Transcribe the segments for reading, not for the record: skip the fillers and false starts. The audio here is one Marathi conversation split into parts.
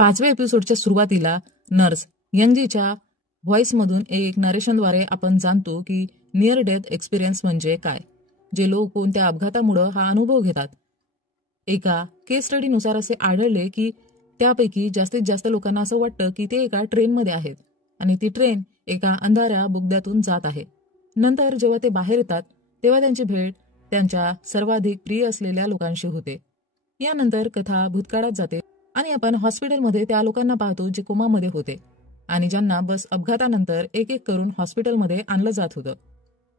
5व्या एपिसोडच्या सुरुवातीला नर्स यंगजीच्या व्हॉइसमधून एक नरेशनद्वारे आपण जाणतो की नियर डेथ एक्सपिरियन्स म्हणजे काय, जे लोक कोणत्या अपघातामुळे हा अनुभव घेतात. एका केस स्टडीनुसार असे आढळले की त्यापैकी जास्तीत जास्त लोकांना असं वाटतं की ते एका ट्रेनमध्ये आहेत आणि ती ट्रेन एका अंधाऱ्या बोगद्यातून जात आहे. नंतर जेव्हा ते बाहेर येतात तेव्हा त्यांची भेट त्यांच्या सर्वाधिक प्रिय असलेल्या लोकांशी होते. यानंतर कथा भूतकाळात जाते आणि आपण हॉस्पिटलमध्ये त्या लोकांना पाहतो जे कोमामध्ये होते आणि ज्यांना बस अपघातानंतर एक एक करून हॉस्पिटलमध्ये आणलं जात होतं.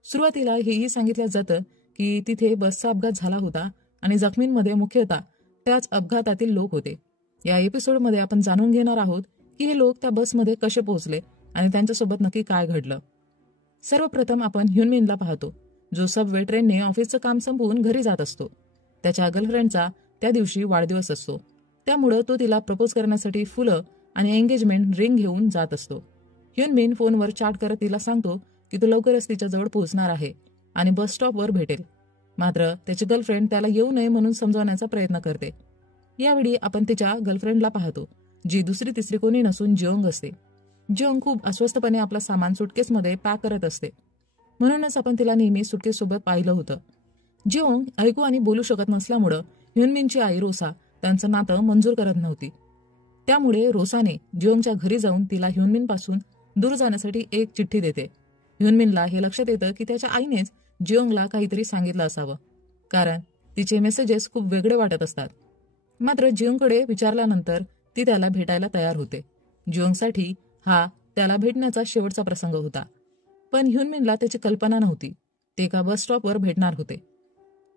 सुरुवातीला हेही सांगितलं जातं की तिथे बसचा अपघात झाला होता आणि जखमींमध्ये मुख्यतः त्याच अपघातातील लोक होते. या एपिसोडमध्ये आपण जाणून घेणार आहोत की हे लोक त्या बसमध्ये कसे पोहोचले आणि त्यांच्यासोबत नक्की काय घडलं. सर्वप्रथम आपण ह्युनमिनला पाहतो, जो सबवे ट्रेनने ऑफिसचं काम संपवून घरी जात असतो. त्याच्या गर्लफ्रेंडचा त्या दिवशी वाढदिवस असतो, त्यामुळं तो तिला प्रपोज करण्यासाठी फुलं आणि एंगेजमेंट रिंग घेऊन जात असतो. ह्युनमिन फोनवर चॅट करत तिला सांगतो की तो लवकरच तिच्या जवळ पोहोचणार आहे आणि बस स्टॉपवर भेटेल. मात्र त्याची गर्लफ्रेंड त्याला येऊ नये म्हणून समजावण्याचा प्रयत्न करते. यावेळी आपण तिच्या गर्लफ्रेंडला पाहतो, जी दुसरी तिसरी कोणी नसून जियोंग असते. जियोंग खूप अस्वस्थपणे आपला सामान सुटकेसमध्ये पॅक करत असते, म्हणूनच आपण तिला नेहमी सुटकेससोबत पाहिलं होतं. जियोंग ऐकू आणि बोलू शकत नसल्यामुळं ह्युनमिनची आई रोसा त्यांचं नातं मंजूर करत नव्हती. त्यामुळे रोसाने जियोंगच्या घरी जाऊन तिला ह्युनमिनपासून दूर जाण्यासाठी एक चिठ्ठी देते. ह्युनमिनला हे लक्षात येतं की त्याच्या आईनेच जियोंगला काहीतरी सांगितलं असावं, कारण तिचे मेसेजेस खूप वेगळे वाटत असतात. मात्र जियोंगकडे विचारल्यानंतर ती त्याला भेटायला तयार होते. जियोंगसाठी हा त्याला भेटण्याचा शेवटचा प्रसंग होता, पण ह्युनमिनला त्याची कल्पना नव्हती. ते एका बस स्टॉपवर भेटणार होते,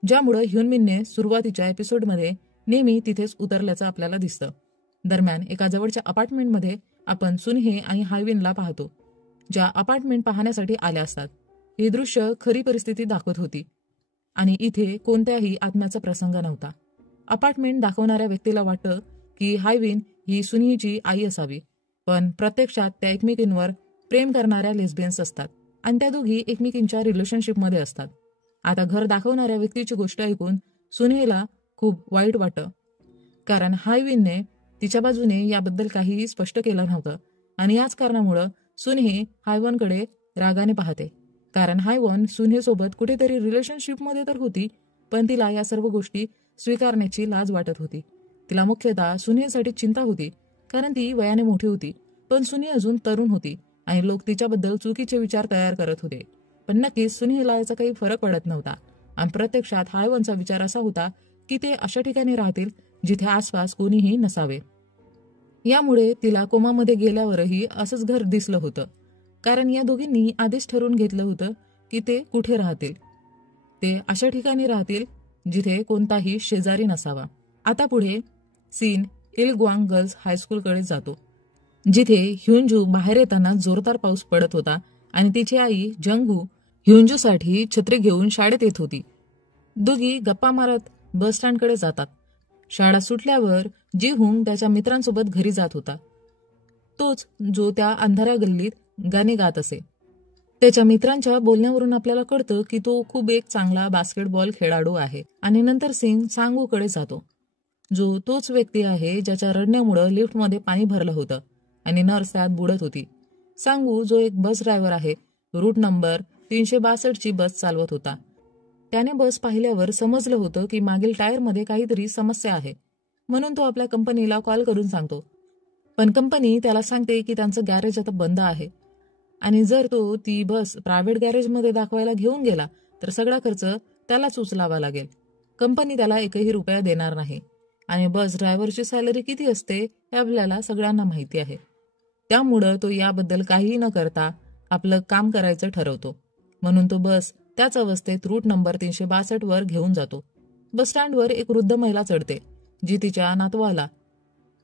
ज्यामुळे ह्युनमिनने सुरुवातीच्या एपिसोडमध्ये नेहमी तिथेच उतरल्याचं आपल्याला दिसतं. दरम्यान एका जवळच्या अपार्टमेंटमध्ये आपण सुनहे आणि हायविनला पाहतो, ज्या अपार्टमेंट पाहण्यासाठी आल्या असतात. हे दृश्य खरी परिस्थिती दाखवत होती आणि इथे कोणत्याही आत्म्याचा प्रसंग नव्हता. अपार्टमेंट दाखवणाऱ्या व्यक्तीला वाटतं की हायविन ही सुनहीची आई असावी, पण प्रत्यक्षात त्या एकमेकींवर प्रेम करणाऱ्या लेस्बियन्स असतात आणि त्या दोघी एकमेकींच्या रिलेशनशिपमध्ये असतात. आता घर दाखवणाऱ्या व्यक्तीची गोष्ट ऐकून सुनहेला खूप वाईट वाटतं, कारण हायविनने तिच्या बाजूने याबद्दल काहीही स्पष्ट केलं नव्हतं आणि याच कारणामुळं सुनहे हायवनकडे रागाने पाहते, कारण हायवन सुनहेसोबत कुठेतरी रिलेशनशिपमध्ये तर होती, पण तिला या सर्व गोष्टी स्वीकारण्याची लाज वाटत होती. तिला मुख्यतः सुनहेसाठी चिंता होती, कारण ती वयाने मोठी होती, पण सुनहे अजून तरुण होती आणि लोक तिच्याबद्दल चुकीचे विचार तयार करत होते. पण नक्कीच सुनहेला याचा काही फरक पडत नव्हता आणि प्रत्यक्षात हायवनचा विचार असा होता की ते अशा ठिकाणी राहतील जिथे आसपास कोणीही नसावे. यामुळे तिला कोमामध्ये गेल्यावरही असंच घर दिसलं होतं, कारण या दोघींनी आधीच ठरवून घेतलं होतं की ते कुठे राहतील. ते अशा ठिकाणी राहतील जिथे कोणताही शेजारी नसावा. आता पुढे सीन इलग्वांग गर्ल्स हायस्कूलकडे जातो, जिथे ह्युंजू बाहेर येताना जोरदार पाऊस पडत होता आणि तिची आई जंगू ह्युंजूसाठी छत्री घेऊन शाळेत येत होती. दोघी गप्पा मारत बस स्टँडकडे जातात. शाळा सुटल्यावर जी-हुंग त्याच्या मित्रांसोबत घरी जात होता, तोच जो त्या अंधाऱ्या गल्लीत गाणे गात असे. त्याच्या मित्रांच्या बोलण्यावरून आपल्याला कळतं की तो खूप एक चांगला बास्केटबॉल खेळाडू आहे. आणि नंतर सीन सांगूकडे जातो, जो तोच व्यक्ती आहे ज्याच्या रडण्यामुळं लिफ्टमध्ये पाणी भरलं होतं आणि नर्स त्यात बुडत होती. सांगू, जो एक बस ड्रायव्हर आहे, रूट नंबर 362ची बस चालवत होता. त्याने बस पाहिल्यावर समजलं होतं की मागील टायरमध्ये काहीतरी समस्या आहे, म्हणून तो आपल्या कंपनीला कॉल करून सांगतो. पण कंपनी त्याला सांगते की त्यांचं गॅरेज आता बंद आहे आणि जर तो ती बस प्रायव्हेट गॅरेजमध्ये दाखवायला घेऊन गेला तर सगळा खर्च त्यालाच उचलावा लागेल. कंपनी त्याला एकही रुपया देणार नाही आणि बस ड्रायव्हरची सॅलरी किती असते हे आपल्याला सगळ्यांना माहिती आहे. त्यामुळं तो याबद्दल काहीही न करता आपलं काम करायचं ठरवतो, म्हणून तो बस त्याच अवस्थेत रूट नंबर 362 घेऊन जातो. बस स्टँडवर एक वृद्ध महिला चढते, जी तिच्या नातवाला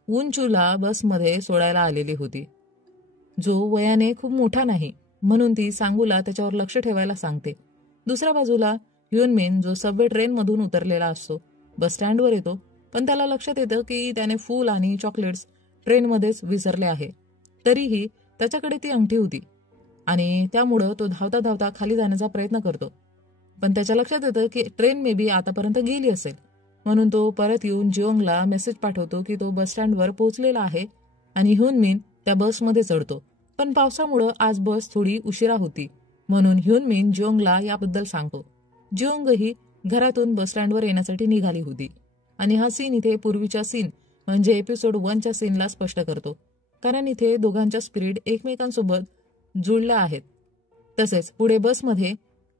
उंचूला बसमध्ये सोडायला आलेली होती, जो वयाने खूप मोठा नाही, म्हणून ती सांगूला त्याच्यावर लक्ष ठेवायला सांगते. दुसऱ्या बाजूला ह्युनमिन, जो सबवे ट्रेनमधून उतरलेला असतो, बस स्टँडवर येतो, पण त्याला लक्षात येतं की त्याने फूल आणि चॉकलेट्स ट्रेनमध्येच विसरले आहे. तरीही त्याच्याकडे ती अंगठी होती आणि त्यामुळं तो धावता धावता खाली जाण्याचा प्रयत्न करतो, पण त्याच्या लक्षात येतं की ट्रेन मे बी आतापर्यंत गेली असेल. म्हणून तो परत येऊन जिओंगला मेसेज पाठवतो की तो बस स्टँडवर पोहोचलेला आहे आणि ह्युनमिन त्या बसमध्ये चढतो. पण पावसामुळं आज बस थोडी उशिरा होती म्हणून ह्युनमिन जिओंगला याबद्दल सांगतो. जिओंगही घरातून बस स्टँडवर येण्यासाठी निघाली होती आणि हा सीन इथे पूर्वीच्या सीन म्हणजे एपिसोड 1च्या सीनला स्पष्ट करतो, कारण इथे दोघांच्या स्पिरिट एकमेकांसोबत जुळल्या आहेत. तसेच पुढे बसमध्ये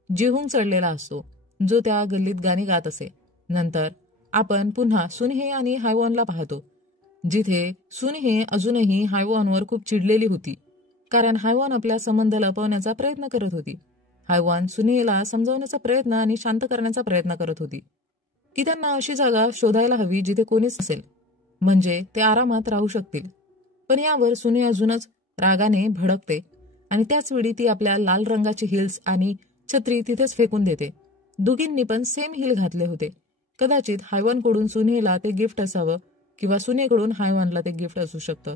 जिहुंग चढलेला असतो जो त्या गल्लीत गाणी गात असे. नंतर आपण पुन्हा सुनहे आणि हायवॉनला पाहतो, जिथे सुनहे अजूनही हायवॉनवर खूप चिडलेली होती कारण हायवॉन आपला संबंध लपवण्याचा प्रयत्न करत होती. हायवॉन सुनहेला समजावण्याचा प्रयत्न आणि शांत करण्याचा प्रयत्न करत होती की त्यांना अशी जागा शोधायला हवी जिथे कोणीच नसेल, म्हणजे ते आरामात राहू शकतील. पण यावर सुने अजूनच रागाने भडकते आणि त्याच वेळी ती आपल्या लाल रंगाची हिल्स आणि छत्री तिथेच फेकून देते. दोघींनी पण सेम हिल घातले होते. कदाचित हायवॉनकडून सुनेला ते गिफ्ट असावं किंवा सुनेकडून हायवॉनला ते गिफ्ट असू शकतं.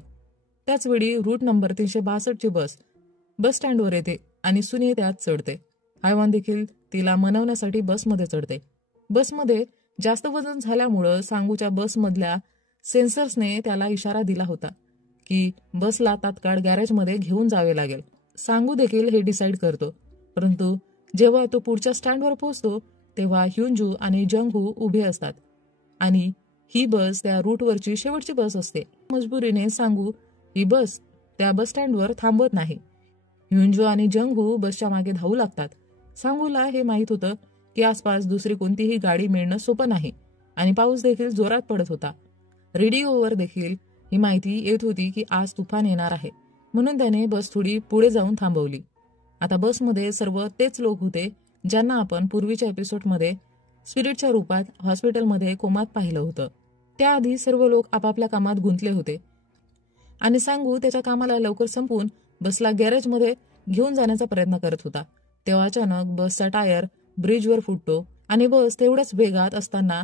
त्याच वेळी रूट नंबर 362ची बस स्टँडवर येते आणि सुने त्यात चढते. हायवॉन देखील तिला मनवण्यासाठी बसमध्ये चढते. बसमध्ये जास्त वजन झाल्यामुळं सांगूच्या बसमधल्या सेन्सर्सने त्याला इशारा दिला होता की बसला तात्काळ गॅरेजमध्ये घेऊन जावे लागेल. सांगू देखील हे डिसाईड करतो, परंतु जेव्हा तो पुढच्या स्टँडवर पोहोचतो तेव्हा ह्युनजू आणि जंगहू उभे असतात आणि ही बस त्या रूटवरची शेवटची बस असते. मजबुरीने सांगू ही बस त्या बस स्टँडवर थांबवत नाही. ह्युनजू आणि जंगहू बसच्या मागे धावू लागतात. सांगूला हे माहीत होतं की आसपास दुसरी कोणतीही गाडी मिळणं सोपं नाही आणि पाऊस देखील जोरात पडत होता. रेडिओवर देखील ही माहिती येत होती की आज तुफान येणार आहे, म्हणून त्याने बस थोडी पुढे जाऊन थांबवली. आता बसमध्ये सर्व तेच लोक होते ज्यांना आपण पूर्वीच्या एपिसोडमध्ये स्पिरिटच्या रूपात हॉस्पिटलमध्ये कोमात पाहिलं होतं. त्याआधी सर्व लोक आपापल्या कामात गुंतले होते आणि सांगू त्याच्या कामाला लवकर संपवून बसला गॅरेजमध्ये घेऊन जाण्याचा प्रयत्न करत होता. तेव्हा अचानक बसचा टायर ब्रिजवर फुटतो आणि बस तेवढ्याच वेगात असताना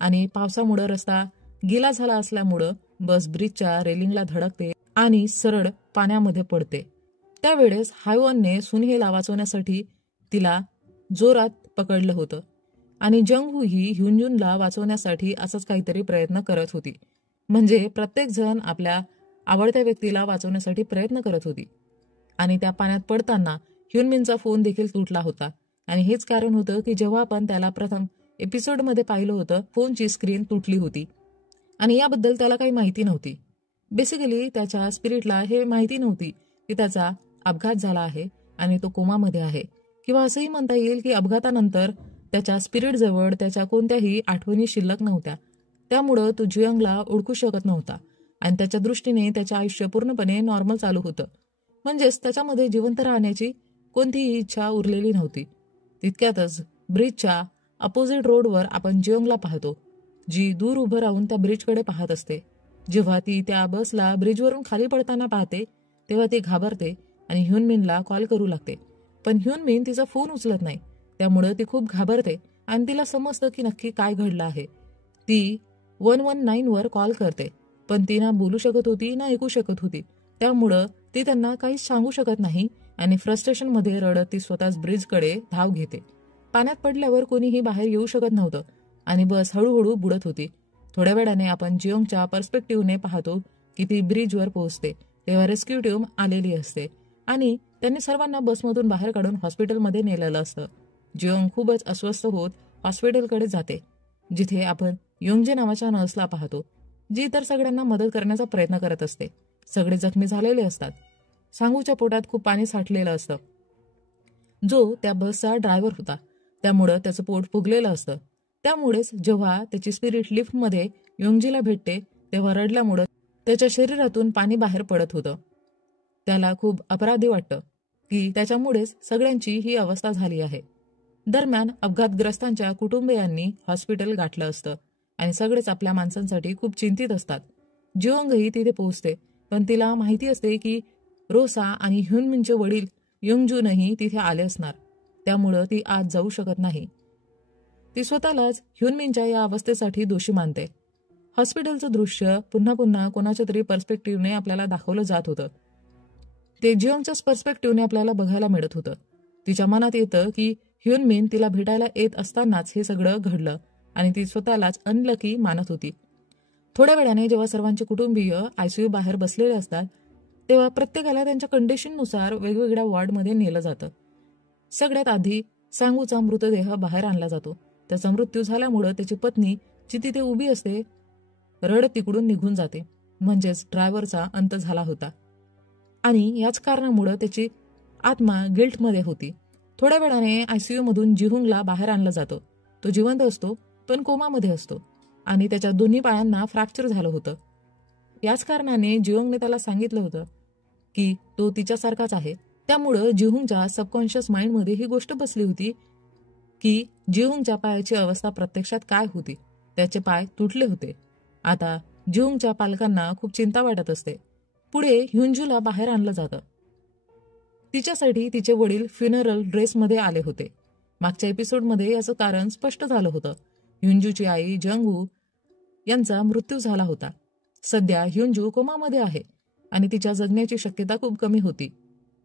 आणि पावसामुळे रस्ता गिला झाला असल्यामुळं बस ब्रिजच्या रेलिंगला धडकते आणि सरळ पाण्यामध्ये पडते. त्यावेळेस हायवॉनने सुनहेला वाचवण्यासाठी तिला जोरात पकडलं होतं आणि जंगहू ही ह्युनजूनला वाचवण्यासाठी असाच काहीतरी प्रयत्न करत होती. म्हणजे प्रत्येक जण आपल्या आवडत्या व्यक्तीला वाचवण्यासाठी प्रयत्न करत होती. आणि त्या पाण्यात पडताना ह्युनमिनचा फोन देखील तुटला होता आणि हेच कारण होतं की जेव्हा आपण त्याला प्रथम एपिसोडमध्ये पाहिलं होतं फोनची स्क्रीन तुटली होती आणि याबद्दल त्याला काही माहिती नव्हती. बेसिकली त्याच्या स्पिरिटला हे माहिती नव्हती की त्याचा अपघात झाला आहे आणि तो कोमामध्ये आहे, किंवा असंही म्हणता येईल की अपघातानंतर त्याच्या स्पिरिटजवळ त्याच्या कोणत्याही आठवणी शिल्लक नव्हत्या. त्यामुळं तो जियोंगला ओळखू शकत नव्हता आणि त्याच्या दृष्टीने त्याचे आयुष्य पूर्णपणे नॉर्मल चालू होतं. म्हणजेच त्याच्यामध्ये जिवंत राहण्याची कोणतीही इच्छा उरलेली नव्हती. तितक्यातच ब्रिजच्या अपोजिट रोडवर आपण जियोंगला पाहतो, जी दूर उभं राहून त्या ब्रिजकडे पाहत असते. जेव्हा ती त्या बसला ब्रिजवरून खाली पडताना पाहते तेव्हा ती घाबरते आणि ह्युनमिनला कॉल करू लागते. पण ह्युनमिन तिचा फोन उचलत नाही, त्यामुळं ती खूप घाबरते आणि तिला समजतं की नक्की काय घडलं आहे. ती 119वर कॉल करते, पण ती ना बोलू शकत होती ना ऐकू शकत होती, त्यामुळं ती त्यांना काहीच सांगू शकत नाही आणि फ्रस्ट्रेशनमध्ये रडत ती स्वतःच ब्रिजकडे धाव घेते. पाण्यात पडल्यावर कोणीही बाहेर येऊ शकत नव्हतं आणि बस हळूहळू बुडत होती. थोड्या वेळाने आपण जियोंगच्या पर्स्पेक्टिव्हने पाहतो की ती ब्रिजवर पोहोचते तेव्हा रेस्क्यू टीम आलेली असते आणि त्यांनी सर्वांना बसमधून बाहेर काढून हॉस्पिटलमध्ये नेलेलं असतं. जियोंग खूपच अस्वस्थ होत हॉस्पिटलकडे जाते, जिथे आपण योंगजे नावाच्या नर्सला पाहतो, जी इतर सगळ्यांना मदत करण्याचा प्रयत्न करत असते. सगळे जखमी झालेले असतात. सांगूच्या पोटात खूप पाणी साठलेलं असतं, जो त्या बसचा ड्रायव्हर होता, त्यामुळं त्याचं पोट फुगलेलं असतं. त्यामुळेच जेव्हा त्याची स्पिरिट लिफ्टमध्ये योंगजीला भेटते तेव्हा रडल्यामुळं त्याच्या शरीरातून पाणी बाहेर पडत होतं. त्याला खूप अपराधी वाटतं की त्याच्यामुळेच सगळ्यांची ही अवस्था झाली आहे. दरम्यान अपघातग्रस्तांच्या कुटुंबियांनी हॉस्पिटल गाठलं असतं आणि सगळेच आपल्या माणसांसाठी खूप चिंतित असतात. जियोंगही तिथे पोहोचते, पण तिला माहिती असते की रोसा आणि ह्युनमिनचे वडील योंगजूनही तिथे आले असणार, त्यामुळं ती आज जाऊ शकत नाही. ती स्वतःलाच ह्युनमिनच्या या अवस्थेसाठी दोषी मानते. हॉस्पिटलचं दृश्य पुन्हा पुन्हा कोणाच्या तरी पर्स्पेक्टिव्हने आपल्याला दाखवलं जात होतं. ते जियोंगच्याच पर्स्पेक्टिव्हने आपल्याला बघायला मिळत होतं. तिच्या मनात येतं की ह्युनमिन तिला भेटायला येत असतानाच हे सगळं घडलं आणि ती स्वतःलाच अनलकी मानत होती. थोड्या वेळाने जेव्हा सर्वांचे कुटुंबीय आयसीयू बाहेर बसलेले असतात तेव्हा प्रत्येकाला त्यांच्या कंडिशननुसार वेगवेगळ्या वॉर्डमध्ये नेलं जातं. सगळ्यात आधी सांगूचा मृतदेह बाहेर आणला जातो. त्याचा मृत्यू झाल्यामुळं त्याची पत्नी जी तिथे उभी असते रडत तिकडून निघून जाते. म्हणजेच ड्रायव्हरचा अंत झाला होता आणि याच कारणामुळं त्याची आत्मा गिल्टमध्ये होती. थोड्या वेळाने आयसीयू मधून जिहुंगला बाहेर आणलं जातं. तो जिवंत असतो पण कोमामध्ये असतो आणि त्याच्या दोन्ही पायांना फ्रॅक्चर झालं होतं. याच कारणाने जियोंगने त्याला सांगितलं होतं की तो तिच्यासारखाच आहे. त्यामुळं जिहुंगच्या सबकॉन्शियस माइंडमध्ये ही गोष्ट बसली होती की जिहुंगच्या पायाची अवस्था प्रत्यक्षात काय होती. त्याचे पाय तुटले होते. आता जिहुंगच्या पालकांना खूप चिंता वाटत असते. पुढे ह्युंजूला बाहेर आणलं जातं. तिच्यासाठी तिचे वडील फ्युनरल ड्रेसमध्ये आले होते. मागच्या एपिसोडमध्ये याचं कारण स्पष्ट झालं होतं. ह्युंजूची आई जंगवू यांचा मृत्यू झाला होता. सध्या ह्युंजू कोमामध्ये आहे आणि तिच्या जगण्याची शक्यता खूप कमी होती.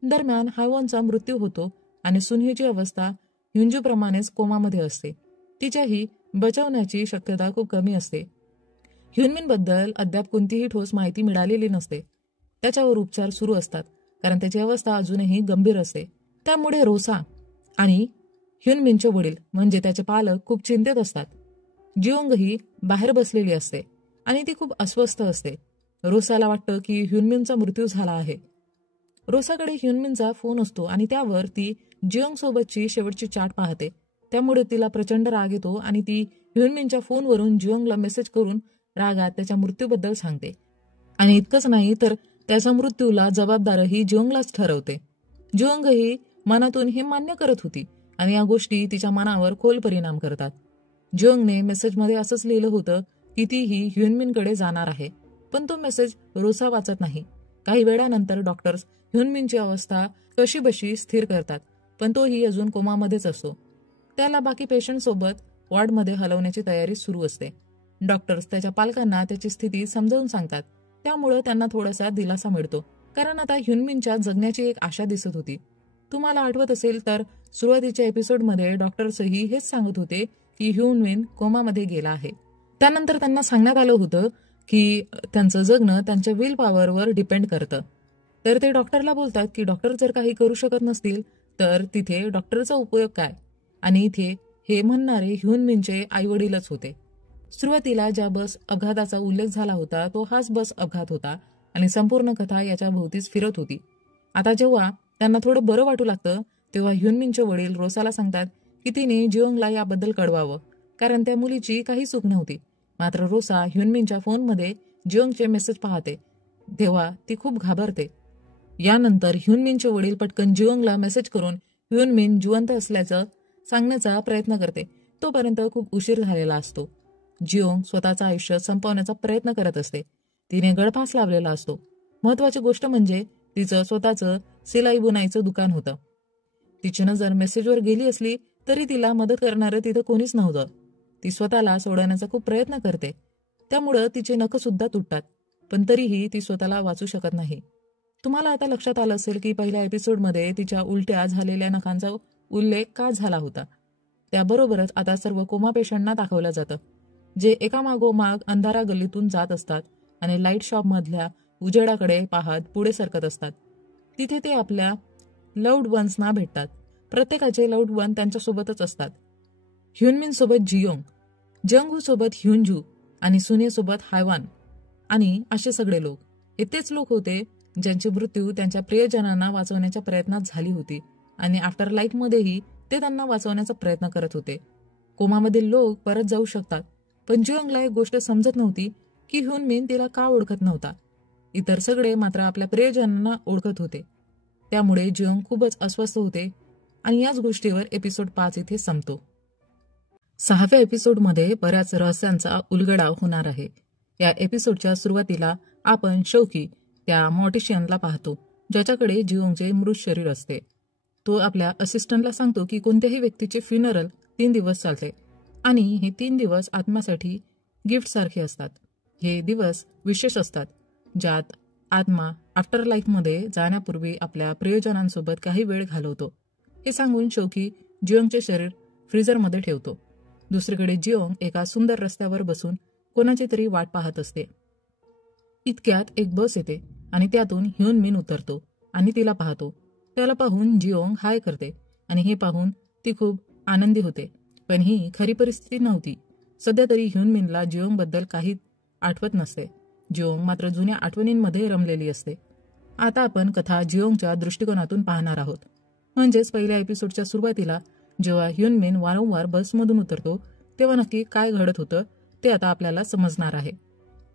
दरम्यान हायवॉनचा मृत्यू होतो आणि सुनहीची अवस्था ह्युंजूप्रमाणेच कोमामध्ये असते. तिच्याही बचावण्याची शक्यता खूप कमी असते. ह्युनमिनबद्दल अद्याप कोणतीही ठोस माहिती मिळालेली नसते. त्याच्यावर उपचार सुरू असतात कारण त्याची अवस्था अजूनही गंभीर असते. त्यामुळे रोसा आणि ह्युनमिनचे वडील म्हणजे त्याचे पालक खूप चिंतेत असतात. जियोंगही बाहेर बसलेली असते आणि ती खूप अस्वस्थ असते. रोसाला वाटतं की ह्युनमिनचा मृत्यू झाला आहे. रोसाकडे ह्युनमिनचा फोन असतो आणि त्यावर ती जियोंग सोबतची शेवटची चॅट पाहते. त्यामुळे तिला प्रचंड राग येतो आणि ती ह्युनमिनच्या फोनवरून जियोंगला मेसेज करून रागात त्याच्या मृत्यूबद्दल सांगते. आणि इतकंच नाही तर त्याच्या मृत्यूला जबाबदारही जियोंगलाच ठरवते. जियोंगही मनातून हे मान्य करत होती आणि या गोष्टी तिच्या मनावर खोल परिणाम करतात. जियोंगने मेसेजमध्ये असंच लिहिलं होतं की तीही ह्युनमिनकडे जाणार आहे. पण तो मेसेज रोसा वाचत नाही. काही वेळानंतर डॉक्टर्स ह्युनमिनची अवस्था कशीबशी स्थिर करतात पण तोही अजून कोमामध्येच असतो. त्याला बाकी पेशंटसोबत वॉर्डमध्ये हलवण्याची तयारी सुरू असते. डॉक्टर्स त्याच्या पालकांना त्याची स्थिती समजावून सांगतात. त्यामुळं त्यांना थोडासा दिलासा मिळतो कारण आता ह्युनमिनच्या जगण्याची एक आशा दिसत होती. तुम्हाला आठवत असेल तर सुरुवातीच्या एपिसोडमध्ये डॉक्टर्सही हेच सांगत होते की ह्युनमिन कोमामध्ये गेला आहे. त्यानंतर त्यांना सांगण्यात आलं होतं की त्यांचं जगणं त्यांच्या विल पॉवरवर डिपेंड करतं. तर ते डॉक्टरला बोलतात की डॉक्टर जर काही करू शकत नसतील तर तिथे डॉक्टरचा उपयोग काय. आणि इथे हे म्हणणारे ह्युनमिनचे आईवडीलच होते. सुरुवातीला ज्या बस अपघाताचा उल्लेख झाला होता तो हाच बस अपघात होता आणि संपूर्ण कथा याच्या भोवतीच फिरत होती. आता जेव्हा त्यांना थोडं बरं वाटू लागतं तेव्हा ह्युनमिनचे वडील रोसाला सांगतात की तिने जियोंगला याबद्दल कळवावं कारण त्या मुलीची काही चूक नव्हती. मात्र रोसा ह्युनमिनच्या फोनमध्ये जियोंगचे मेसेज पाहते तेव्हा ती खूप घाबरते. यानंतर ह्युनमिनचे वडील पटकन जियोंगला मेसेज करून ह्युनमिन जिवंत असल्याचं सांगण्याचा प्रयत्न करते. तोपर्यंत खूप उशीर झालेला असतो. जियोंग स्वतःचं आयुष्य संपवण्याचा प्रयत्न करत असते. तिने गळफास लावलेला असतो. महत्वाची गोष्ट म्हणजे तिचं स्वतःचं सिलाई बुनाईचं दुकान होतं. तिची नजर मेसेजवर गेली असली तरी तिला मदत करणारं तिथं कोणीच नव्हतं. ती स्वतःला सोडवण्याचा खूप प्रयत्न करते. त्यामुळं तिचे नख सुद्धा तुटतात पण तरीही ती स्वतःला वाचू शकत नाही. तुम्हाला आता लक्षात आलं असेल की पहिल्या एपिसोडमध्ये तिच्या उलट्या झालेल्या नखांचा उल्लेख का झाला होता. त्याबरोबरच आता सर्व कोमा पेशंटना दाखवलं जातं जे एकामागोमाग अंधारा गल्लीतून जात असतात आणि लाईट शॉपमधल्या उजेडाकडे पाहत पुढे सरकत असतात. तिथे ते आपल्या लव्ड वन्सना भेटतात. प्रत्येकाचे लव्ड वन त्यांच्यासोबतच असतात. ह्युनमिन सोबत जियोंग, जंगहू सोबत ह्युंजू आणि सुनेसोबत हायवान आणि असे सगळे लोक. हे तेच लोक होते ज्यांची मृत्यू त्यांच्या प्रियजनांना वाचवण्याच्या प्रयत्नात झाली होती आणि आफ्टर लाईफमध्येही ते त्यांना वाचवण्याचा प्रयत्न करत होते. कोमामधील लोक परत जाऊ शकतात पण जियोंगला एक गोष्ट समजत नव्हती की ह्युनमिन तिला का ओळखत नव्हता. इतर सगळे मात्र आपल्या प्रियजनांना ओळखत होते. त्यामुळे जियोंग खूपच अस्वस्थ होते आणि याच गोष्टीवर एपिसोड 5 इथे संपतो. 6व्या एपिसोडमध्ये बऱ्याच रहस्यांचा उलगडा होणार आहे. या एपिसोडच्या सुरुवातीला आपण शौकी त्या मॉटिशियनला पाहतो ज्याच्याकडे जियोंगचे मृत शरीर असते. तो आपल्या असिस्टंटला सांगतो की कोणत्याही व्यक्तीचे फ्युनरल 3 दिवस चालते आणि हे 3 दिवस आत्म्यासाठी गिफ्ट सारखे असतात. हे दिवस विशेष असतात ज्यात आत्मा आफ्टर लाईफमध्ये जाण्यापूर्वी आपल्या प्रियजनांसोबत काही वेळ घालवतो. हे सांगून शौकी जियोंगचे शरीर फ्रीझरमध्ये ठेवतो. दुसरीकडे जिओंग एका सुंदर रस्त्यावर बसून कोणाची तरी वाट पाहत असते. इतक्यात एक बस येते आणि त्यातून ह्युन मिन उतरतो आणि तिला पाहतो. त्याला पाहून जिओंग हाय करते आणि हे पाहून ती खूप आनंदी होते. पण ही खरी परिस्थिती नव्हती. सध्या तरी ह्युन मिनला जिओंगबद्दल काही आठवत नसते. जिओंग मात्र जुन्या आठवणींमध्ये रमलेली असते. आता आपण कथा जिओंगच्या दृष्टिकोनातून पाहणार आहोत. म्हणजेच पहिल्या एपिसोडच्या सुरुवातीला जेव्हा ह्युन मिन वारंवार बसमधून उतरतो तेव्हा नक्की काय घडत होतं ते आता आपल्याला समजणार आहे.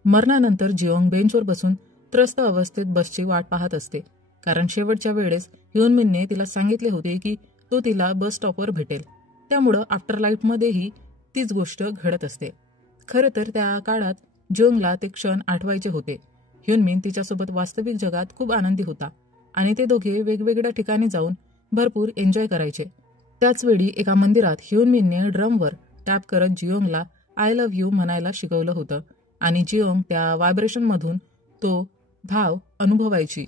मरणानंतर जिओंग बेंचवर बसून त्रस्त अवस्थेत बसची वाट पाहत असते. कारण शेवटच्या वेळेस ह्युन मिनने तिला सांगितले होते की तो तिला बस स्टॉपवर भेटेल. त्यामुळं आफ्टर लाईफमध्येही तीच गोष्ट घडत असते. खरं तर त्या काळात जिओंगला ते क्षण आठवायचे होते. ह्युन मिन तिच्यासोबत वास्तविक जगात खूप आनंदी होता आणि ते दोघे वेगवेगळ्या ठिकाणी जाऊन भरपूर एन्जॉय करायचे. त्याचवेळी एका मंदिरात ह्युन मिनने ड्रमवर टॅप करत जिओंगला आय लव्ह यू म्हणायला शिकवलं होतं आणि जिओंग त्या व्हायब्रेशनमधून तो भाव अनुभवायची.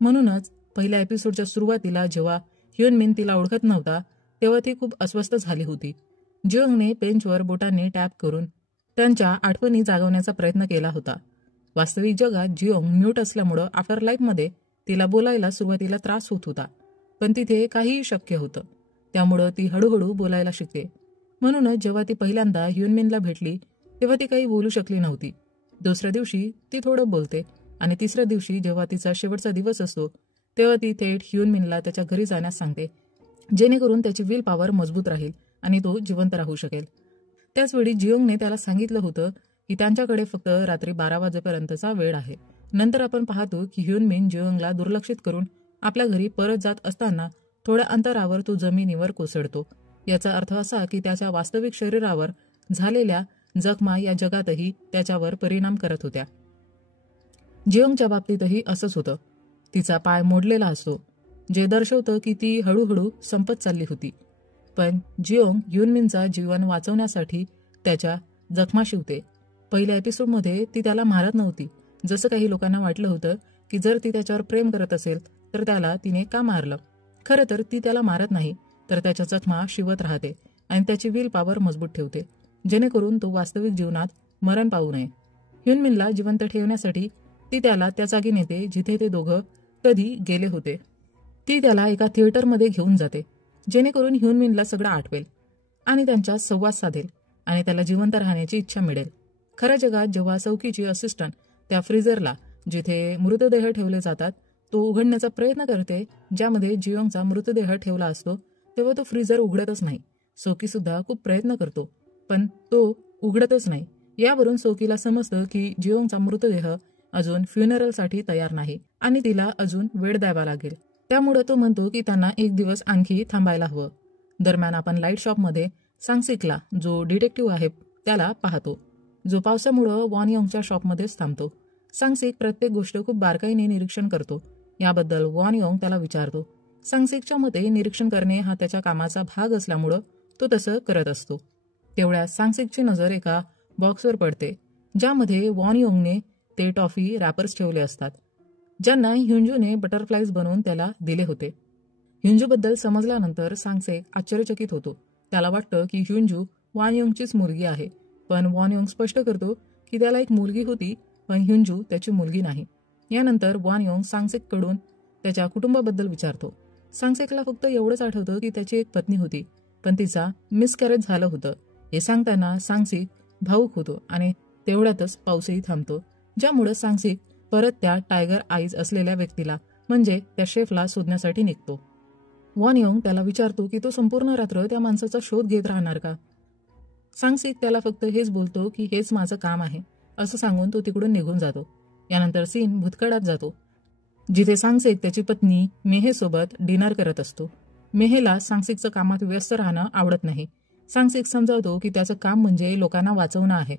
म्हणूनच पहिल्या एपिसोडच्या सुरुवातीला जेव्हा ह्युन मिन तिला ओळखत नव्हता तेव्हा ती खूप अस्वस्थ झाली होती. जिओंगने बेंचवर बोटांनी टॅप करून त्यांच्या आठवणी जागवण्याचा प्रयत्न केला होता. वास्तविक जगात जिओंग म्यूट असल्यामुळं आफ्टर लाईफमध्ये तिला बोलायला सुरुवातीला त्रास होत होता. पण तिथे काहीही शक्य होतं. त्यामुळं ती हळूहळू बोलायला शिकते. म्हणूनच जेव्हा ती पहिल्यांदा ह्युन मिनला भेटली तेव्हा ती काही बोलू शकली नव्हती. दुसऱ्या दिवशी ती थोडं बोलते आणि तिसऱ्या दिवशी जेव्हा तिचा शेवटचा दिवस असतो तेव्हा ती थेट ह्युन मिनला त्याच्या घरी जाण्यास सांगते, जेणेकरून त्याची विल पॉवर मजबूत राहील आणि तो जिवंत राहू शकेल. त्याचवेळी जिओंगने त्याला सांगितलं होतं की त्यांच्याकडे फक्त रात्री 12 वाजेपर्यंतचा वेळ आहे. नंतर आपण पाहतो की ह्युन मिन जिओंगला दुर्लक्षित करून आपल्या घरी परत जात असताना थोड्या अंतरावर तो जमिनीवर कोसळतो. याचा अर्थ असा की त्याच्या वास्तविक शरीरावर झालेल्या जखमा या जगातही त्याच्यावर परिणाम करत होत्या. जिओंगच्या बाबतीतही असंच होतं. तिचा पाय मोडलेला असतो, जे दर्शवतं की ती हळूहळू संपत चालली होती. पण जिओंग ह्युन मिनचा जीवन वाचवण्यासाठी त्याच्या जखमा शिवते. पहिल्या एपिसोडमध्ये ती त्याला मारत नव्हती. जसं काही लोकांना वाटलं होतं की जर ती त्याच्यावर प्रेम करत असेल तर त्याला तिने का मारलं. खरं तर ती त्याला मारत नाही, तर त्याच्या जखमा शिवत राहते आणि त्याची विल पॉवर मजबूत ठेवते, जेणेकरून तो वास्तविक जीवनात मरण पावू नये. ह्युन मिनला जिवंत ठेवण्यासाठी ती त्याला त्या जागी नेते जिथे ते दोघं कधी गेले होते. ती त्याला एका थिएटरमध्ये घेऊन जाते, जेणेकरून ह्युन मिनला सगळं आठवेल आणि त्यांच्यात संवाद साधेल आणि त्याला जिवंत राहण्याची इच्छा मिळेल. खऱ्या जगात जेव्हा सौकीची असिस्टंट त्या फ्रीजरला जिथे मृतदेह ठेवले जातात तो उघडण्याचा प्रयत्न करते, ज्यामध्ये जिओंगचा मृतदेह ठेवला असतो, तेव्हा तो फ्रीजर उघडतच नाही. सौकी सुद्धा खूप प्रयत्न करतो पण तो उघडतच नाही. यावरून सौकीला समजतं की जिओंगचा मृतदेह अजून फ्युनरलसाठी तयार नाही आणि तिला अजून वेळ द्यावा लागेल. त्यामुळे तो म्हणतो की त्यांना एक दिवस आणखी थांबायला हवं. दरम्यान आपण लाईट शॉपमध्ये सांगसिकला, जो डिटेक्टिव्ह आहे, त्याला पाहतो, जो पावसामुळं वॉन योंगच्या शॉपमध्येच थांबतो. सांगसिक प्रत्येक गोष्ट खूप बारकाईने निरीक्षण करतो. याबद्दल वॉन योंग त्याला विचारतो. सांगसिकच्या मते निरीक्षण करणे हा त्याच्या कामाचा भाग असल्यामुळं तो तसं करत असतो. तेवढ्यात सांगसिकची नजर एका बॉक्सवर पडते, ज्यामध्ये वॉन योंगने ते टॉफी रॅपर्स ठेवले असतात, ज्यांना ह्युंजूने बटरफ्लाईज बनवून त्याला दिले होते. ह्युंजूबद्दल समजल्यानंतर सांगसेक आश्चर्यचकित होतो. त्याला वाटतं की ह्युंजू वॉन योंगचीच मुलगी आहे, पण वॉन योंग स्पष्ट करतो की त्याला एक मुलगी होती पण ह्युंजू त्याची मुलगी नाही. यानंतर वॉन योंग सांगसेककडून त्याच्या कुटुंबाबद्दल विचारतो. सांगसेकला फक्त एवढंच आठवतं की त्याची एक पत्नी होती, पण तिचा मिसकॅरेज झालं होतं. हे सांगताना सांगसिक भावूक होतो आणि तेवढ्यातच पाऊसही थांबतो, ज्यामुळे सांगसिक परत त्या टायगर आईज असलेल्या व्यक्तीला म्हणजे त्या शेफला शोधण्यासाठी निघतो. वॉन योंग त्याला विचारतो की तो संपूर्ण रात्र त्या माणसाचा शोध घेत राहणार का. सांगसिक त्याला फक्त हेच बोलतो की हेच माझं काम आहे, असं सांगून तो तिकडून निघून जातो. यानंतर सीन भूतकाळात जातो, जिथे सांगसिक त्याची पत्नी मेहेसोबत डिनर करत असतो. मेहेला सांगसिकचं कामात व्यस्त राहणं आवडत नाही. सांगसिक समजावतो की त्याचं काम म्हणजे लोकांना वाचवणं आहे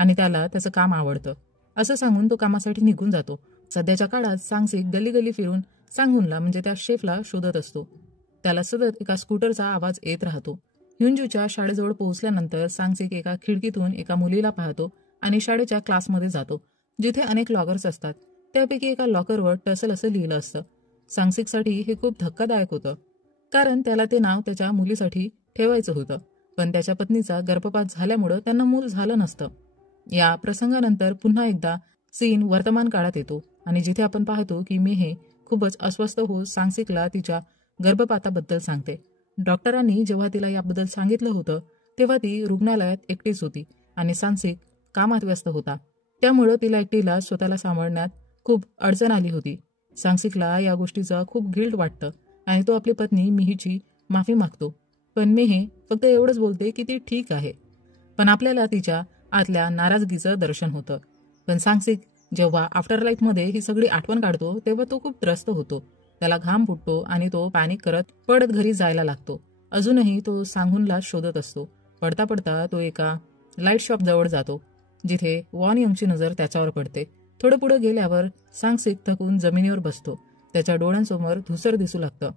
आणि त्याला त्याचं काम आवडतं, असं सांगून तो कामासाठी निघून जातो. सध्याच्या काळात सांगसिक गली गली फिरून सांगूनला म्हणजे त्या शेफला शोधत असतो. त्याला सतत एका स्कूटरचा आवाज येत राहतो. ह्युंजूच्या शाळेजवळ पोहोचल्यानंतर सांगसिक एका खिडकीतून एका मुलीला पाहतो आणि शाळेच्या क्लासमध्ये जातो, जिथे अनेक लॉकर्स असतात. त्यापैकी एका लॉकरवर टसल असं लिहिलं असतं. सांगसिकसाठी हे खूप धक्कादायक होतं, कारण त्याला ते नाव त्याच्या मुलीसाठी ठेवायचं होतं. पण त्याच्या पत्नीचा गर्भपात झाल्यामुळं त्यांना मूल झालं नसतं. या प्रसंगानंतर पुन्हा एकदा सीन वर्तमान काळात येतो आणि जिथे आपण पाहतो की मेहे खूपच अस्वस्थ होत सांगसिकला तिच्या गर्भपाताबद्दल सांगते. डॉक्टरांनी जेव्हा तिला याबद्दल सांगितलं होतं तेव्हा ती रुग्णालयात एकटीच होती आणि सांगसिक कामात व्यस्त होता. त्यामुळं तिला एकटीला स्वतःला सांभाळण्यात खूप अडचण आली होती. सांगसिकला या गोष्टीचं खूप गिल्ट वाटतं आणि तो आपली पत्नी मिहीची माफी मागतो. पण मेहे फक्त एवढंच बोलते की ती ठीक आहे. पण आपल्याला तिच्या आतल्या नाराजगीचं दर्शन होतं. पण सांगसिक जेव्हा आफ्टर लाईफमध्ये ही सगळी आठवण काढतो तेव्हा तो खूप त्रस्त होतो. त्याला घाम फुटतो आणि तो पॅनिक करत पडत घरी जायला लागतो. अजूनही तो सांगूनला शोधत असतो. पडता पडता तो एका लाईट शॉप जवळ जातो जिथे वॉन यंगची नजर त्याच्यावर पडते. थोडं पुढे गेल्यावर सांगसिक थकून जमिनीवर बसतो. त्याच्या डोळ्यांसमोर धुसर दिसू लागतं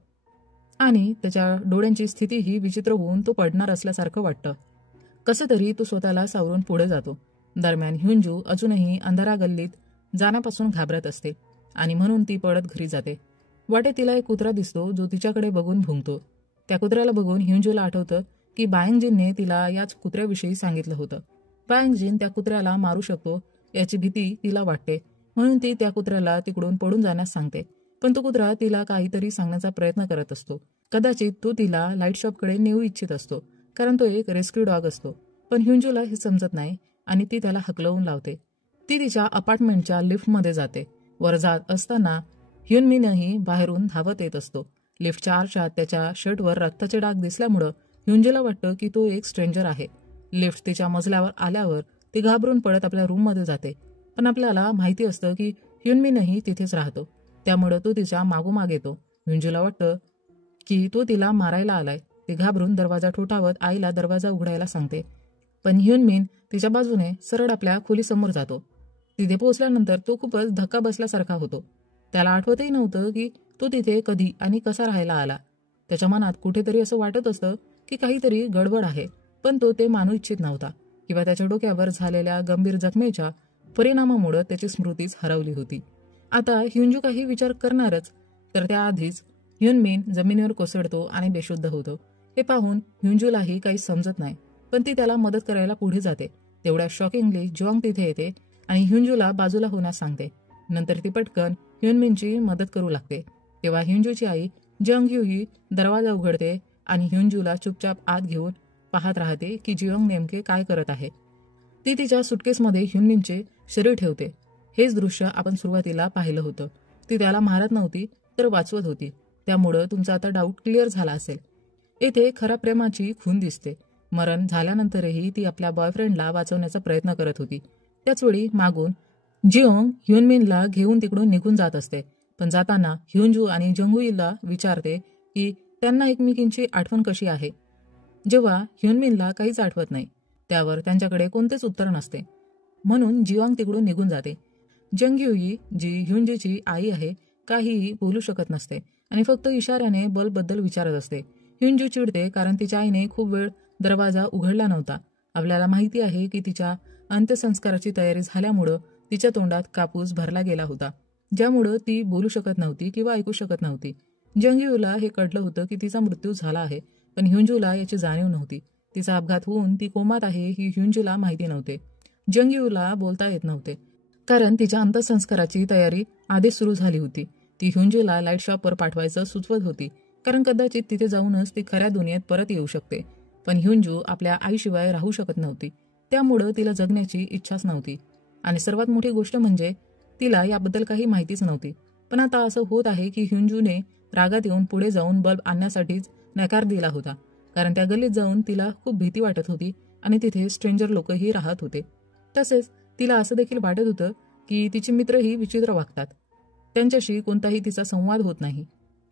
आणि त्याच्या डोळ्यांची स्थितीही विचित्र होऊन तो पडणार असल्यासारखं वाटतं. कसं तरी तो स्वतःला सावरून पुढे जातो. दरम्यान ह्युंजू अजूनही अंधारा गल्लीत जाण्यापासून घाबरत असते आणि म्हणून ती पळत घरी जाते. वाटेत तिला एक कुत्रा दिसतो जो तिच्याकडे बघून भुंकतो. त्या कुत्र्याला बघून ह्युंजूला आठवतं की बायंगजिनने तिला याच कुत्र्याविषयी सांगितलं होतं. बायंगजिन त्या कुत्र्याला मारू शकतो याची भीती तिला वाटते, म्हणून ती त्या कुत्र्याला तिकडून पळून जाण्यास सांगते. पण तो कुत्रा तिला काहीतरी सांगण्याचा प्रयत्न करत असतो. कदाचित तो तिला लाईट शॉपकडे नेऊ इच्छित असतो कारण तो एक रेस्क्यू डॉग असतो. पण ह्युंजूला हे समजत नाही आणि ती त्याला हकलवून लावते. ती तिच्या अपार्टमेंटच्या लिफ्टमध्ये जाते. वर जात असताना ह्युनमिनही बाहेरून धावत येत असतो. लिफ्टच्या आरशात त्याच्या शर्टवर रक्ताचे डाग दिसल्यामुळं ह्युंजूला वाटतं की तो एक स्ट्रेंजर आहे. लिफ्ट तिच्या मजल्यावर आल्यावर ती घाबरून पडत आपल्या रूममध्ये जाते. पण आपल्याला माहिती असतं की ह्युनमिनही तिथेच राहतो, त्यामुळं तो तिच्या मागोमाग येतो. ह्युंजूला वाटतं की तो तिला मारायला आलाय. ती घाबरून दरवाजा ठोठावत आईला दरवाजा उघडायला सांगते. पण ह्युनमिन तिच्या बाजूने सरळ आपल्या खोलीसमोर जातो. तिथे पोहोचल्यानंतर तो खूपच धक्का बसल्यासारखा होतो. त्याला आठवतही नव्हतं की तो तिथे कधी आणि कसा राहायला आला. त्याच्या मनात कुठेतरी असं वाटत असतं की काहीतरी गडबड आहे, पण तो ते मानू इच्छित नव्हता किंवा त्याच्या डोक्यावर झालेल्या गंभीर जखमेच्या परिणामामुळे त्याची स्मृतीच हरवली होती. आता ह्युंजू काही विचार करणारच तर त्याआधीच ह्युनमिन जमिनीवर कोसळतो आणि बेशुद्ध होतो. हे पाहून ह्युंजूलाही काही समजत नाही, पण ती त्याला मदत करायला पुढे जाते. तेवढ्या शॉकिंगली जिऑंग तिथे येते आणि ह्युंजूला बाजूला होण्यास सांगते. नंतर ती पटकन ह्युनमिनची मदत करू लागते. तेव्हा ह्युंजूची आई जिऑंग ही दरवाजा उघडते आणि ह्युंजूला चुपचाप आत घेऊन पाहत राहते की जिऑंग नेमके काय करत आहे. ती तिच्या सुटकेसमध्ये ह्युनमिनचे शरीर ठेवते. हेच दृश्य आपण सुरुवातीला पाहिलं होतं. ती त्याला मारत नव्हती तर वाचवत होती. त्यामुळं तुमचा आता डाऊट क्लिअर झाला असेल. येथे खऱ्या प्रेमाची खून दिसते. मरण झाल्यानंतरही ती आपल्या बॉयफ्रेंडला वाचवण्याचा प्रयत्न करत होती. त्याचवेळी मागून जिऑंग ह्युनमिनला घेऊन तिकडून निघून जात असते. पण जाताना ह्युंजू आणि जंगुईला विचारते की त्यांना एकमेकींची आठवण कशी आहे. जेव्हा ह्युनमिनला काहीच आठवत नाही, त्यावर त्यांच्याकडे कोणतेच उत्तर नसते. म्हणून जिऑंग तिकडून निघून जाते. जंगयुई, जी ह्युंजूची आई आहे, काहीही बोलू शकत नसते आणि फक्त इशाऱ्याने बल्बबद्दल विचारत असते. ह्युंजू चिडते कारण तिच्या आईने खूप वेळ दरवाजा उघडला नव्हता. आपल्याला माहिती आहे की तिच्या अंत्यसंस्काराची तयारी झाल्यामुळं तिच्या तोंडात कापूस भरला गेला होता, ज्यामुळं ती बोलू शकत नव्हती किंवा ऐकू शकत नव्हती. जंगयुला हे कळलं होतं की तिचा मृत्यू झाला आहे, पण ह्युंजूला याची जाणीव नव्हती. तिचा अपघात होऊन ती कोमात आहे ही ह्युंजूला माहिती नव्हते. जंगयुला बोलता येत नव्हते कारण तिच्या अंत्यसंस्काराची तयारी आधीच सुरू झाली होती. ती ह्युंजूला लाईट शॉपवर पाठवायचं सुचवत होती कारण कदाचित तिथे जाऊनच ती खऱ्या दुनियेत परत येऊ शकते. पण ह्युंजू आपल्या आईशिवाय राहू शकत नव्हती, त्यामुळं तिला जगण्याची इच्छाच नव्हती. आणि सर्वात मोठी गोष्ट म्हणजे तिला याबद्दल काही माहितीच नव्हती. पण आता असं होत आहे की ह्युंजूने रागात येऊन पुढे जाऊन बल्ब आणण्यासाठीच नकार दिला होता, कारण त्या गल्लीत जाऊन तिला खूप भीती वाटत होती आणि तिथे स्ट्रेंजर लोकही राहत होते. तसेच तिला असं देखील वाटत होतं की तिचे मित्रही विचित्र वागतात, त्यांच्याशी कोणताही तिचा संवाद होत नाही.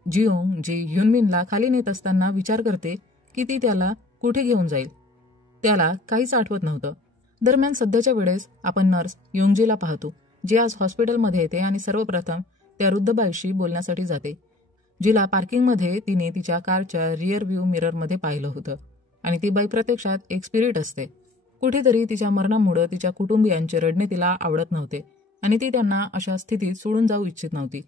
जिऑंग, जी ह्युनमिनला खाली नेत असताना विचार करते की ती त्याला कुठे घेऊन जाईल. त्याला काहीच आठवत नव्हतं. दरम्यान सध्याच्या वेळेस आपण नर्स योंगजीला पाहतो, जी आज हॉस्पिटलमध्ये येते आणि सर्वप्रथम त्या वृद्ध बाईशी बोलण्यासाठी जाते, जिला पार्किंगमध्ये तिने तिच्या कारच्या रिअर व्ह्यू मिररमध्ये पाहिलं होतं. आणि ती बाई प्रत्यक्षात एक स्पिरिट असते. कुठेतरी तिच्या मरणामुळं तिच्या कुटुंबियांचे रडणे तिला आवडत नव्हते आणि ती त्यांना अशा स्थितीत सोडून जाऊ इच्छित नव्हती.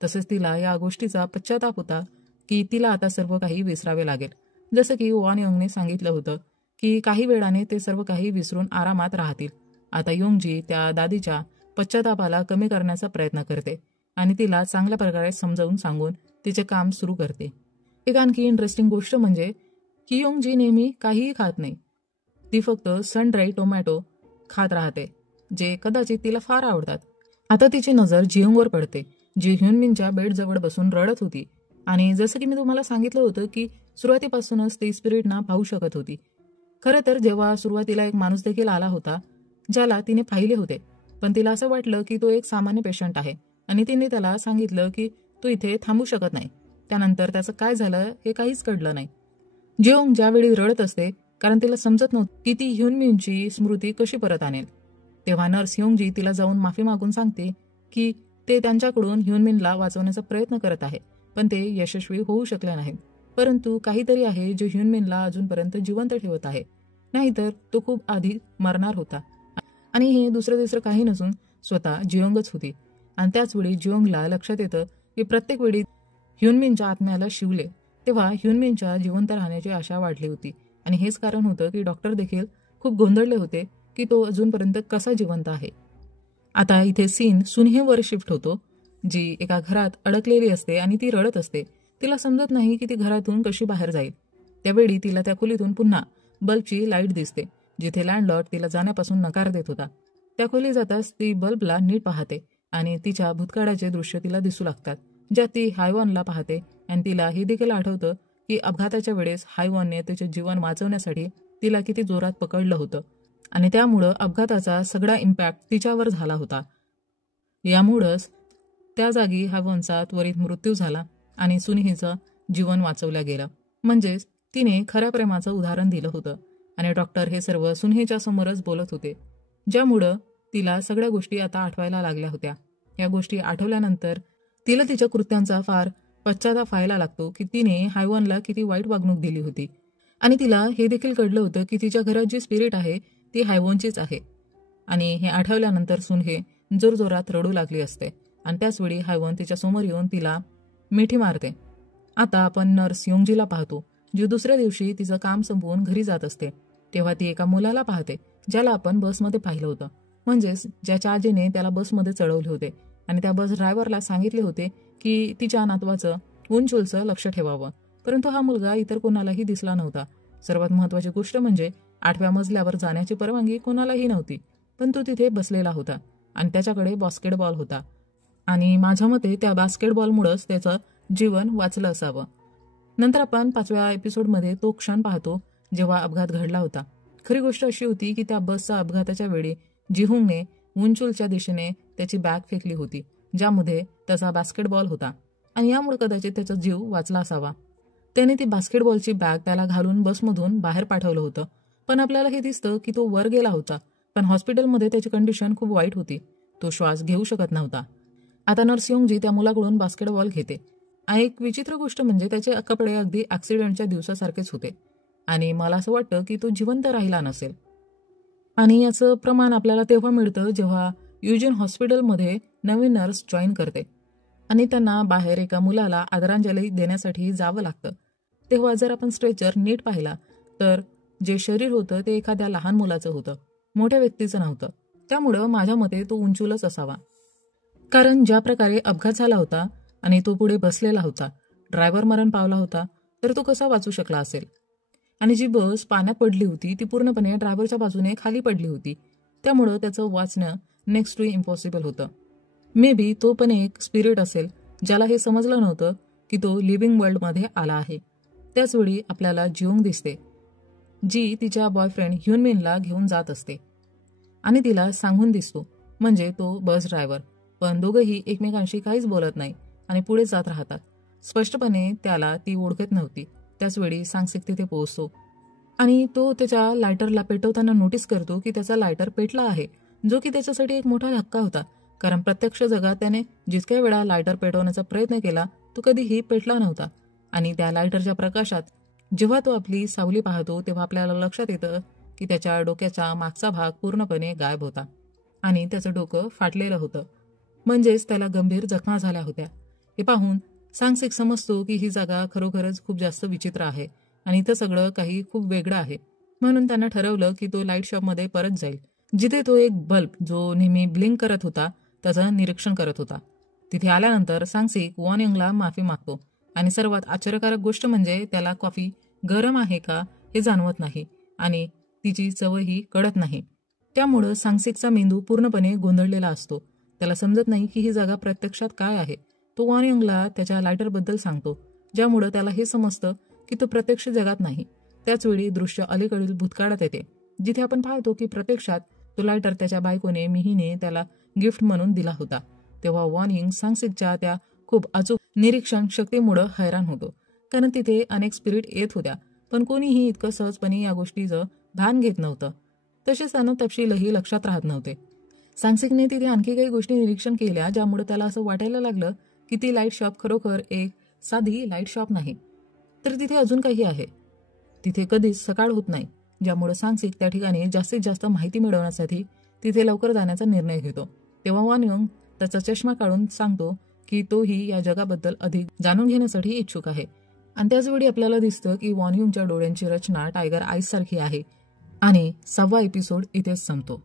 तसेच तिला या गोष्टीचा पश्चाताप होता की तिला आता सर्व काही विसरावे लागेल, जसं की वॉन यंगने सांगितलं होतं की काही वेळाने ते सर्व काही विसरून आरामात राहतील. आता योंगजी त्या दादीच्या पश्चातापाला कमी करण्याचा प्रयत्न करते आणि तिला चांगल्या प्रकारे समजावून सांगून तिचे काम सुरू करते. एक आणखी इंटरेस्टिंग गोष्ट म्हणजे की योंगजी नेहमी काहीही खात नाही. ती फक्त सन ड्राय टोमॅटो खात राहते, जे कदाचित तिला फार आवडतात. आता तिची नजर जियोंगवर पडते, जी ह्युनमिनच्या बेडजवळ बसून रडत होती. आणि जसं की मी तुम्हाला सांगितलं होतं की सुरुवातीपासूनच ती स्पिरिटना पाहू शकत होती. खरं तर जेव्हा सुरुवातीला एक माणूस देखील आला होता ज्याला तिने पाहिले होते, पण तिला असं वाटलं की तो एक सामान्य पेशंट आहे आणि तिने त्याला सांगितलं की तो इथे थांबू शकत नाही. त्यानंतर त्याचं काय झालं हे काहीच कळलं नाही. जियोंग ज्यावेळी रडत असते कारण तिला समजत नव्हतं की ती ह्युनमिनची स्मृती कशी परत आणेल, तेव्हा नर्स योंगजी तिला जाऊन माफी मागून सांगते की ते त्यांच्याकडून ह्युनमिनला वाचवण्याचा प्रयत्न करत आहे, पण ते यशस्वी होऊ शकले नाहीत. परंतु काहीतरी आहे जे ह्युनमिनला अजूनपर्यंत जिवंत ठेवत आहे, नाहीतर तो खूप आधी मरणार होता. आणि हे दुसरं तिसरं काही नसून स्वतः जियोंगच होती. आणि त्याचवेळी जियोंगला लक्षात येतं की प्रत्येक वेळी ह्युनमिनच्या आत्म्याला शिवले तेव्हा ह्युनमिनच्या जिवंत राहण्याची आशा वाढली होती. आणि हेच कारण होतं की डॉक्टर देखील खूप गोंधळले होते की तो अजूनपर्यंत कसा जिवंत आहे. आता इथे सीन सुनहेवर शिफ्ट होतो, जी एका घरात अडकलेली असते आणि ती रडत असते. तिला समजत नाही की ती घरातून कशी बाहेर जाईल. त्यावेळी तिला त्या खोलीतून पुन्हा बल्बची लाईट दिसते, जिथे लँडलॉर्ड तिला जाण्यापासून नकार देत होता. त्या खोली जाताच ती बल्बला नीट पाहते आणि तिच्या भूतकाळाचे दृश्य तिला दिसू लागतात, ज्यात ती हायवॉनला पाहते. आणि तिला हे देखील आठवतं की अपघाताच्या वेळेस हायवॉनने तिचे जीवन वाचवण्यासाठी तिला किती जोरात पकडलं होतं आणि त्यामुळं अपघाताचा सगळा इम्पॅक्ट तिच्यावर झाला होता. यामुळंच त्या जागी हायवॉनचा त्वरित मृत्यू झाला आणि सुनहेचं जीवन वाचवलं गेलं. म्हणजेच तिने खऱ्या प्रेमाचं उदाहरण दिलं होतं. आणि डॉक्टर हे सर्व सुनहेच्या समोरच बोलत होते, ज्यामुळं तिला सगळ्या गोष्टी आता आठवायला लागल्या होत्या. या गोष्टी आठवल्यानंतर तिला तिच्या कृत्यांचा फार पश्चाताप व्हायला लागतो की तिने हायवॉनला किती वाईट वागणूक दिली होती. आणि तिला हे देखील कळलं होतं की तिच्या घरात जी स्पिरिट आहे ती हायवॉनचीच आहे. आणि हे आठवल्यानंतर सुनहे जोरजोरात रडू लागली असते आणि त्याचवेळी हायवॉन तिच्या समोर येऊन तिला मिठी मारते. आता आपण नर्स योंगजीला पाहतो, जी दुसऱ्या दिवशी तिचं काम संपवून घरी जात असते. तेव्हा ती एका मुलाला पाहते ज्याला आपण बसमध्ये पाहिलं होतं, म्हणजेच ज्याच्या आजीने त्याला बसमध्ये चढवले होते आणि त्या बस ड्रायव्हरला सांगितले होते की तिच्या नातवाचं उंचूलचं लक्ष ठेवावं. परंतु हा मुलगा इतर कोणालाही दिसला नव्हता. सर्वात महत्त्वाची गोष्ट म्हणजे 8व्या मजल्यावर जाण्याची परवानगी कोणालाही नव्हती, पण तो तिथे बसलेला होता आणि त्याच्याकडे बास्केटबॉल होता. आणि माझ्या मते त्या बास्केटबॉलमुळंच त्याचं जीवन वाचलं असावं. नंतर आपण 5व्या एपिसोडमध्ये तो क्षण पाहतो जेव्हा अपघात घडला होता. खरी गोष्ट अशी होती की त्या बसच्या अपघाताच्या वेळी जिहोंगने उंचूलच्या दिशेने त्याची बॅग फेकली होती, ज्यामध्ये त्याचा बास्केटबॉल होता आणि यामुळे कदाचित त्याचा जीव वाचला असावा. त्याने ती बास्केटबॉलची बॅग त्याला घालून बसमधून बाहेर पाठवलं होतं. पण आपल्याला हे दिसतं की तो वर गेला होता, पण हॉस्पिटलमध्ये त्याची कंडिशन खूप वाईट होती. तो श्वास घेऊ शकत नव्हता. आता नर्स योंगजी त्या मुलाकडून बास्केटबॉल घेते. एक विचित्र गोष्ट म्हणजे त्याचे कपडे अगदी ॲक्सिडेंटच्या दिवसासारखेच होते आणि मला असं वाटतं की तो जिवंत राहिला नसेल. आणि याचं प्रमाण आपल्याला तेव्हा मिळतं जेव्हा युजिन हॉस्पिटलमध्ये नवीन नर्स जॉईन करते आणि त्यांना बाहेर एका मुलाला आदरांजली देण्यासाठी जावं लागतं. तेव्हा जर आपण स्ट्रेचर नीट पाहिला तर जे शरीर होतं ते एखाद्या लहान मुलाचं होतं, मोठ्या व्यक्तीचं नव्हतं. त्यामुळं माझ्या मते तो उंचूलच असावा. कारण ज्या प्रकारे अपघात झाला होता आणि तो पुढे बसलेला होता, ड्रायव्हर मरण पावला होता, तर तो कसा वाचू शकला असेल. आणि जी बस पाण्यात पडली होती ती पूर्णपणे ड्रायव्हरच्या बाजूने खाली पडली होती. त्यामुळं त्याचं वाचणं नेक्स्ट टू इम्पॉसिबल होतं. मे बी तो पण एक स्पिरिट असेल ज्याला हे समजलं नव्हतं की तो लिव्हिंग वर्ल्डमध्ये आला आहे. त्याचवेळी आपल्याला जियोंग दिसते, जी तिच्या बॉयफ्रेंड ह्युनमिनला घेऊन जात असते आणि तिला सांगून दिसतो, म्हणजे तो बस ड्रायव्हर. पण दोघंही एकमेकांशी काहीच बोलत नाही आणि पुढे जात राहतात. स्पष्टपणे त्याला ती ओळखत नव्हती. त्याचवेळी सांगसिक तिथे पोहोचतो आणि तो त्याच्या लायटरला पेटवताना नोटीस करतो की त्याचा लायटर पेटला आहे, जो की त्याच्यासाठी एक मोठा धक्का होता. कारण प्रत्यक्ष जगात त्याने जितक्या वेळा लायटर पेटवण्याचा प्रयत्न केला तो कधीही पेटला नव्हता. आणि त्या लायटरच्या प्रकाशात जेव्हा तो आपली सावली पाहतो तेव्हा आपल्याला लक्षात येतं की त्याच्या डोक्याचा मागचा भाग पूर्णपणे गायब होता आणि त्याचं डोकं फाटलेलं होतं, म्हणजेच त्याला गंभीर जखमा झाल्या होत्या. हे पाहून सांगसिक समजतो की ही जागा खरोखरच खूप जास्त विचित्र आहे आणि इथं सगळं काही खूप वेगळं आहे. म्हणून त्यानं ठरवलं की तो लाईट शॉपमध्ये परत जाईल, जिथे तो एक बल्ब जो नेहमी ब्लिंक करत होता त्याचं निरीक्षण करत होता. तिथे आल्यानंतर सांगसिक वॉन यंगला माफी मागतो आणि सर्वात आश्चर्यकारक गोष्ट म्हणजे त्याला कॉफी गरम आहे का हे जाणवत नाही आणि तिची चवही कळत नाही. त्यामुळं सांगसिकचा मेंदू पूर्णपणे गोंधळलेला असतो. त्याला समजत नाही की ही जागा प्रत्यक्षात काय आहे. तो वॉन यंगला त्याच्या लायटरबद्दल सांगतो, ज्यामुळं त्याला हे समजतं की तो प्रत्यक्ष जगात नाही. त्याचवेळी दृश्य अलीकडील भूतकाळात येते, जिथे आपण पाहतो की प्रत्यक्षात तो लायटर त्याच्या बायकोने मिहीने त्याला गिफ्ट म्हणून दिला होता. तेव्हा वॉन यंग सांगसिकच्या त्या खूप अचूक निरीक्षण शक्तीमुळे हैराण होतो, कारण तिथे अनेक स्पिरिट येत होत्या, पण कोणीही इतकं सहजपणे या गोष्टीचं भान घेत नव्हतं. तसेच त्यानं तपशीलही लक्षात राहत नव्हते. सांगसिकने तिथे आणखी काही गोष्टी निरीक्षण केल्या, ज्यामुळे त्याला असं वाटायला लागलं की ती लाईट शॉप खरोखर एक साधी लाईट शॉप नाही, तर तिथे अजून काही आहे. तिथे कधीच सकाळ होत नाही, ज्यामुळे सांगसिक त्या ठिकाणी जास्तीत जास्त माहिती मिळवण्यासाठी तिथे लवकर जाण्याचा निर्णय घेतो. तेव्हा वॉन यंग त्याचा चष्मा काढून सांगतो की तोही या जगाबद्दल अधिक जाणून घेण्यासाठी इच्छुक आहे. आणि त्याचवेळी आपल्याला दिसतं की वॉन यंगच्या डोळ्यांची रचना टायगर आईज सारखी आहे. आणि 6वा एपिसोड इथेच संपतो.